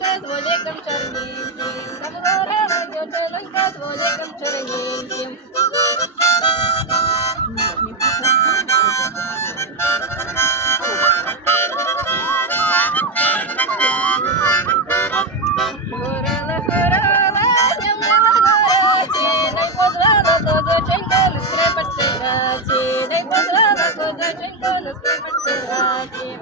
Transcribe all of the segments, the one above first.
дівчинонька з воліком чорненьким, загорела дівчинонька з воліком чорненьким. Горела, горела, земля горячі, дай позвала козаченька на скрипочці граці, дай позвала козаченька на скрипочці граці.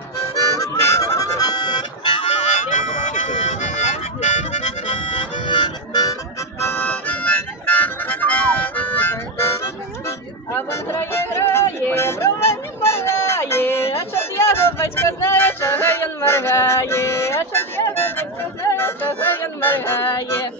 А вон грає, бровами моргає, а чорт його батько знає, чого він моргає, а чорт його батько знає, чого він моргає.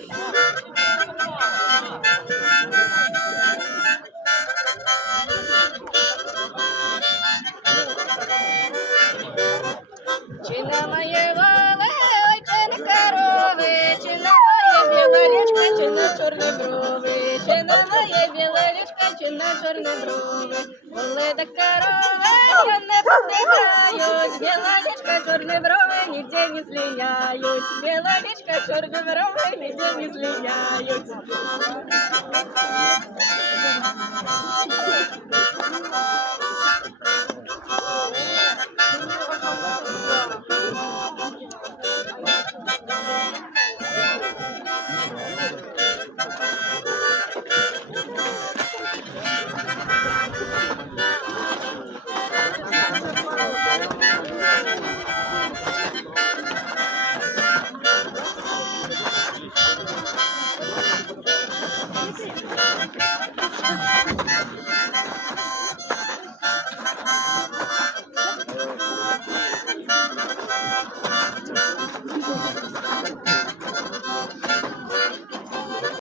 Чи на моє воле, ой, чи на корови, чи на моє біле річка, чи на чорні брови, чи на моє біле річка, чи на чорні брови. Воле да корови, я не постигають, біла річка, чорні брови, нігде не зліняють, біла річка, чорні брови, нігде не зліняють.